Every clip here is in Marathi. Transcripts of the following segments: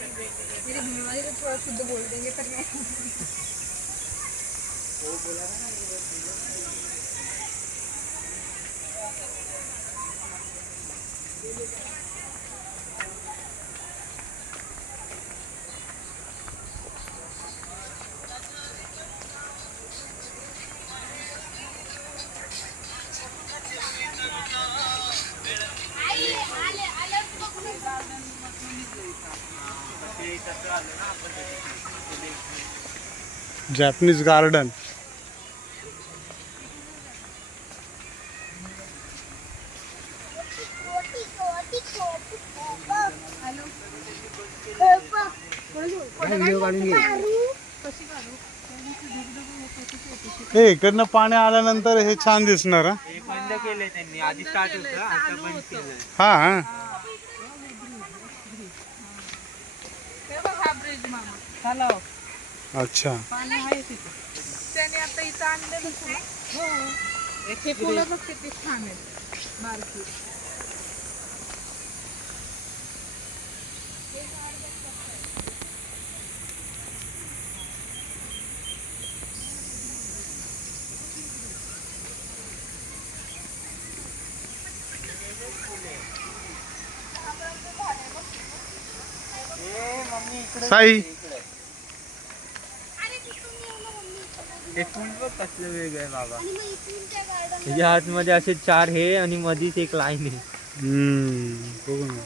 मेरी बीमारी को थोड़ा शुद्ध बोल देंगे पर मैं जॅपनीज गार्डन. हे इकडनं पाणी आल्यानंतर हे छान दिसणार. बंद केलंय त्यांनी, आधी स्टार्ट होतं आता बंद केलंय. हा हा अच्छा. त्याने आता इथं आणलेलं हो हे फुलं बघ किती छान आहेत बारकी. साई हे फुल बघ कसलं वेगळं आहे बाबा. त्याच्या आतमध्ये असे 4 हे आणि मधीच एक लाईन आहे. बघू ना.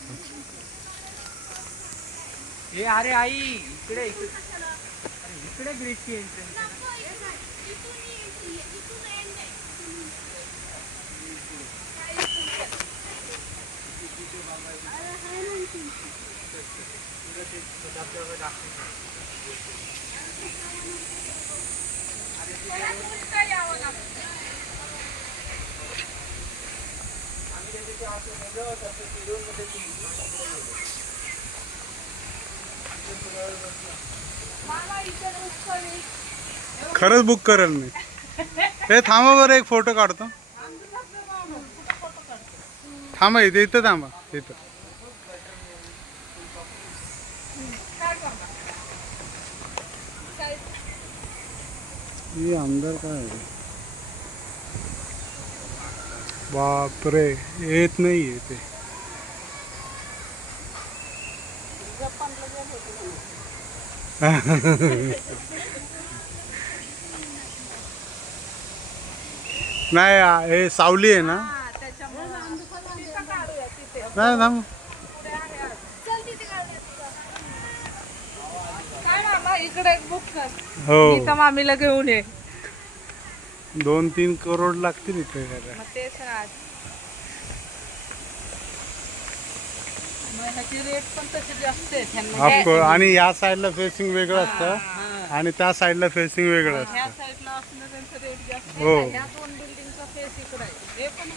हे अरे आई इकडे इकडे इकडे ब्रिजची एंट्रन्स आहे. खरंच बुक करेल मी. हे थांबा बरं, एक फोटो काढतो. थांबा इथे, इथं थांबा इथं. आमदार काय आहे? बापरे, येत नाही येते. नाही हे सावली आहे ना. नाही थांब. इकडे एक बुक कर. हो इथं मामीला घेऊन ये. 2-3 करोड लागतील इथे. मग तेच राहत. मग ह्याची रेट पण तशी जास्त आहे. आणि या साईडला फेसिंग वेगळं असतं आणि त्या साईडला फेसिंग वेगळं असतं. ह्या साईडला असलं त्यांचं रेट जास्त हो. आहे. ह्या 2 बिल्डिंगचा फेस इकडे आहे. हे पण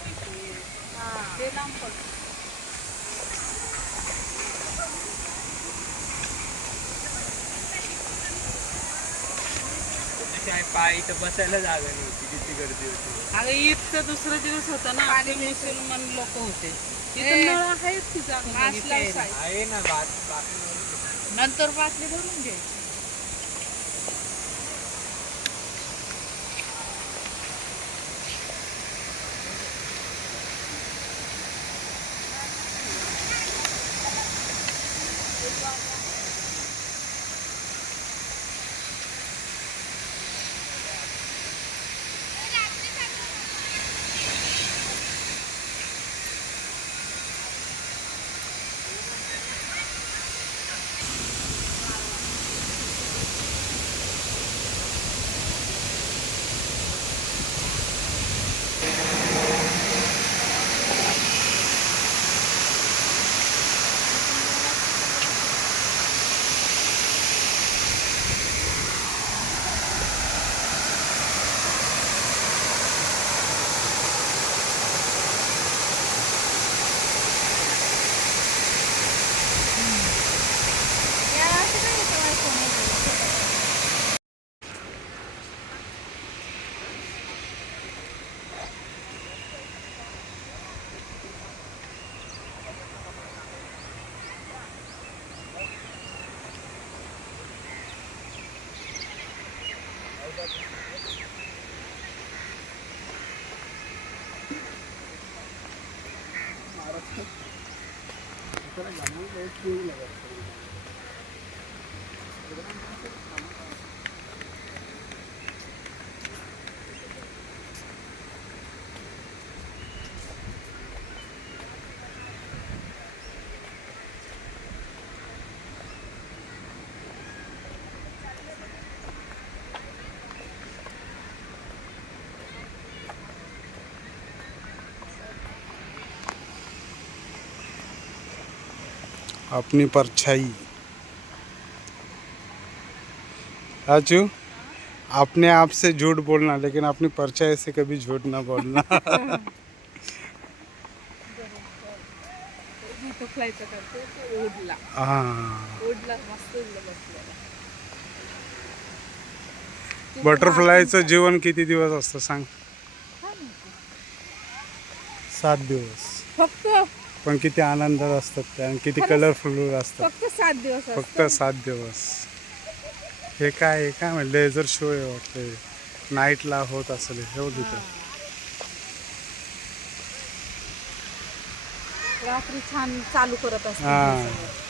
ते लांब पडतं. पाय इथं बसायला जागा नाही होती, किती गर्दी होती. अगं ईदचा दुसरा दिवस होता ना, आणि मुसलमान लोक होते. तिथं नळ आहेत ती जागा आहे ना बाकी नंतर बाटली भरून घे. अपनी परछाई। राजू, अपने आप से झूठ बोलना लेकिन अपनी परछाई से कभी झूठ ना बोलना। बटरफ्लायचं करते ते ओढला हाँ, ओढला मस्त उडलं बसलेला. बटरफ्लायचं जीवन किती दिवस असतं सांग? काय माहिती? 7 दिवस. फक्त पण किती आनंदात असतात त्या आणि किती खरंच? कलरफुल असतात. फक्त 7 दिवस फक्त असतं. 7 दिवस. हे काय म्हणलं, लेझर शो आहे वाटतं, नाईटला होत असेल हे बघ इथं. रात्री छान चालू करत असते हा. हे सगळं.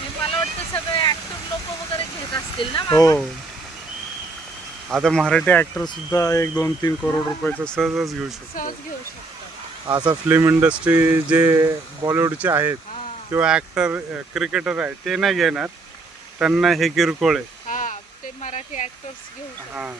हे मला वाटतं सगळे ऍक्टर लोक वगैरे घेत असतील ना मामा? हो, आता मराठी ऍक्टर सुद्धा 1-2-3 करोड रुपयाचं सहजच घेऊ शकतो. सहज घेऊ शकतात. आता फिल्म इंडस्ट्री जे बॉलिवूडचे आहेत हा किंवा ऍक्टर क्रिकेटर आहेत ते नाही घेणार, त्यांना हे किरकोळ आहे. हा ते मराठी ऍक्टर्स घेऊ शकतात. हां,